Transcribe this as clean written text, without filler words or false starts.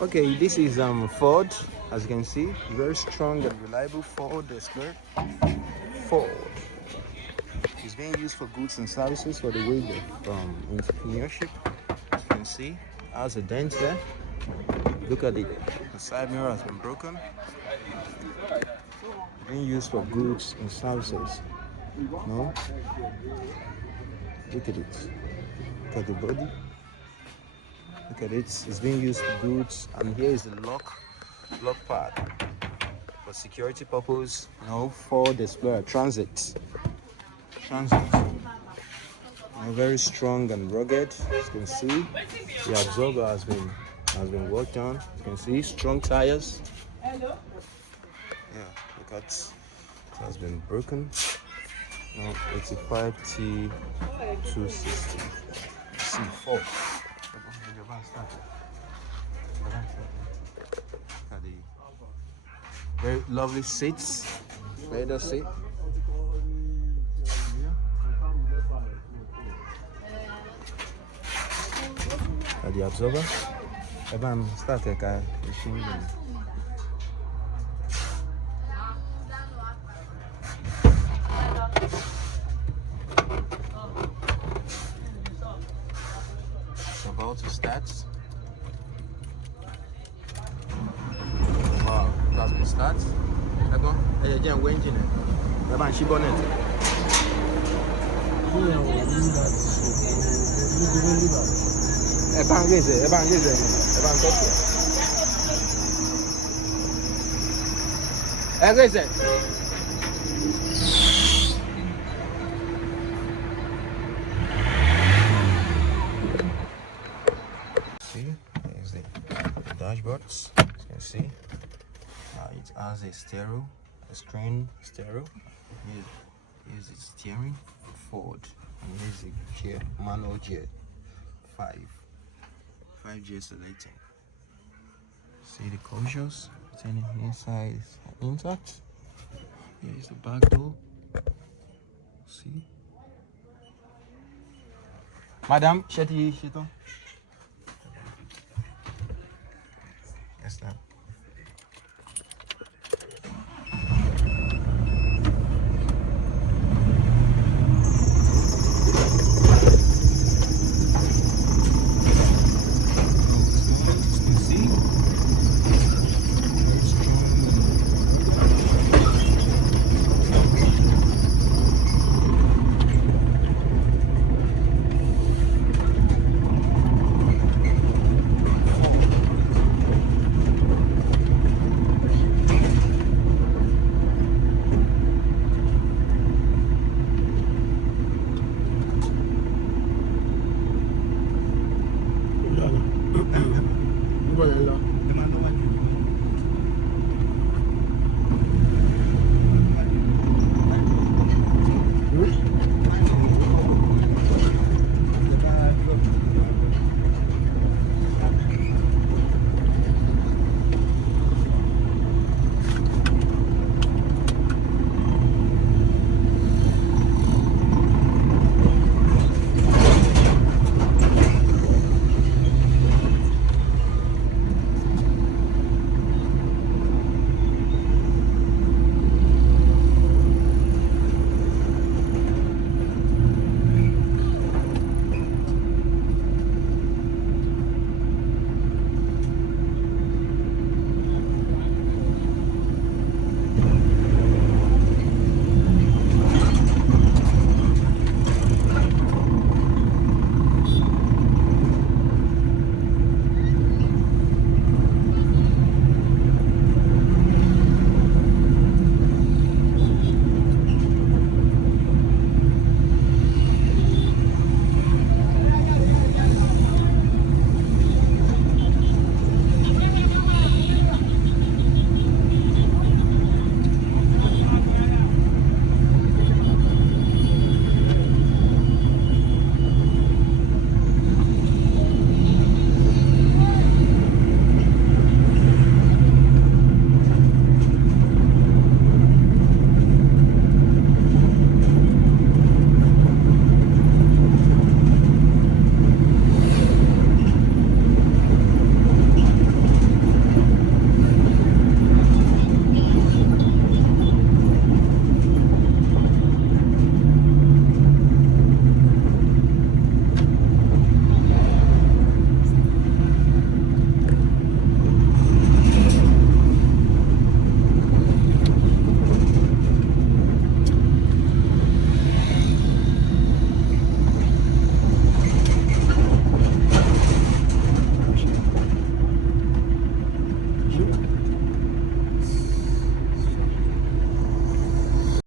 Okay, this is Ford, as you can see, very strong and reliable Ford Explorer. Ford is being used for goods and services for the way of entrepreneurship. As you can see, has a dent there. Look at it. The side mirror has been broken. Being used for goods and services. No. Look at it. Look at the body. Look at it. It's being used for goods, and here is the lock pad for security purpose. No, Ford Explorer Transit. Very strong and rugged. As you can see, the absorber has been worked on. You can see strong tires. Yeah, look at it has been broken. Now 85T 260 C4. The very lovely seats, leather seat. The absorber. Start like a machine. It's about to start. Wow, it has been started. See, there's the dashboards. As you can see, it has a stereo, a screen stereo. Here's the steering forward, and here's the gear, manual gear, 5 gear selecting. See the closures, turning inside is intact. Here's the back door. See, madam, sheti shito. Yes, ma'am.